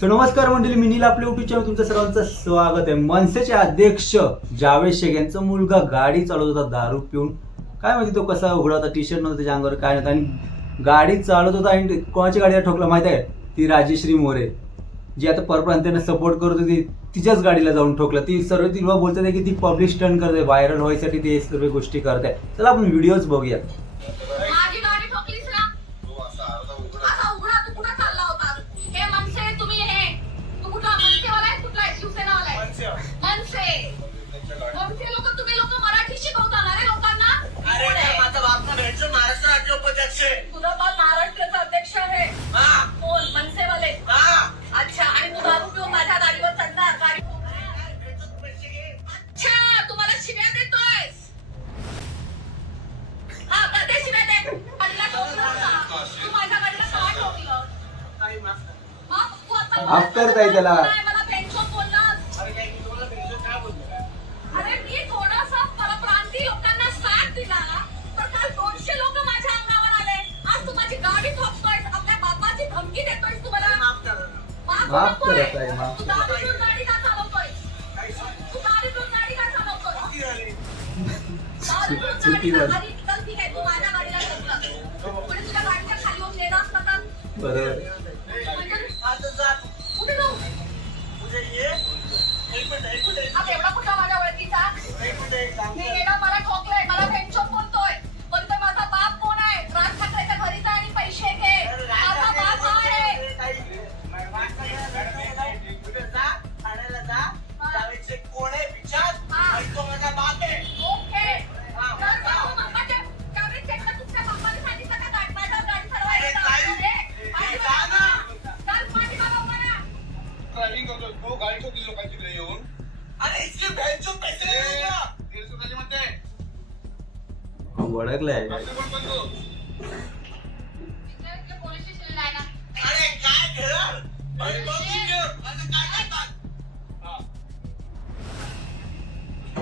So नमस्कार मंडळी मी नील आपल्या युट्यूब चॅनल तुमचं सर्वांचं स्वागत आहे. मनसेचे अध्यक्ष जावेद शेख यांचा मुलगा गाडी चालवत होता दारू पिऊन. काय माहिती तो कसा उघडा होता टी शर्ट नव्हतं त्याच्या अंगावर काय नव्हतं. आणि गाडी चालवत होता आणि कोणाची गाडीला ठोकला माहिती आहे? ती राजेश्री मोरे जी आता परप्रांत्याने सपोर्ट करत होती तिच्याच गाडीला जाऊन ठोकलं. ती सर्व ती बोलतात आहे की ती पब्लिक स्टंट करते व्हायरल व्हायसाठी ते सर्व गोष्टी करते. चला आपण व्हिडिओज बघूया. देतोय तू मला माफ करा ना. माफ माफ नकोय. करत आहे, माफ तू दारू पिऊन एवढा कुठला माझ्या ओळखीचा?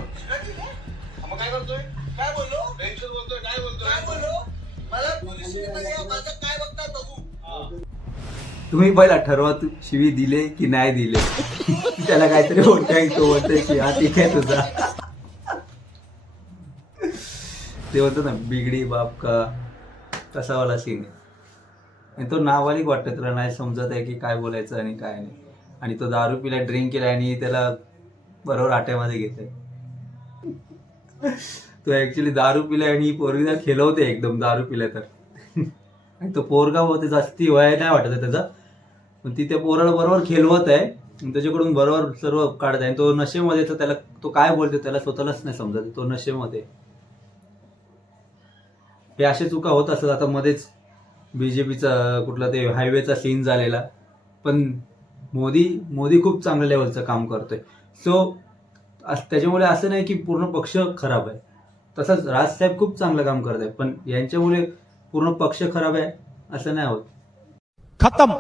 मग काय करतोय काय बोललो टेन्शन बोलतोय काय बोलतोय काय बोललो मला पोलीस माझं काय बघू तुम्ही पहिला ठरवा तू शिवी दिले की नाही दिले? त्याला काहीतरी बोलताय तो बोलतोय की हा ठीक आहे तुझा. ते होतं ना बिगडी बाप का? तसा वाला सीन आहे. आणि तो नावालिक वाटतं तुला नाही समजत आहे की काय बोलायचं आणि काय नाही. आणि तो दारू पिला ड्रिंक केला आणि त्याला बरोबर आट्यामध्ये घेते तो ॲक्च्युली दारू पिला आणि ही पोरगी त्याला खेळवते एकदम दारू पिला तर. आणि तो पोरगा होते जास्ती वय नाही वाटत त्याचा. पण ती त्या पोराला बरोबर खेळवत आहे आणि त्याच्याकडून बरोबर सर्व काढत आहे. आणि तो नशेमध्ये तर त्याला तो काय बोलतो त्याला स्वतःलाच नाही समजत तो नशेमध्ये आहे. हे असे चुका होत असतात. आता मध्येच बीजेपीचा कुठला ते हायवेचा सीन झालेला. पण मोदी मोदी खूप चांगल्या लेवलचं काम करतोय. सो त्याच्यामुळे असं नाही की पूर्ण पक्ष खराब आहे. तसंच राजसाहेब खूप चांगलं काम करत आहे पण यांच्यामुळे पूर्ण पक्ष खराब आहे असं नाही होत. खतम!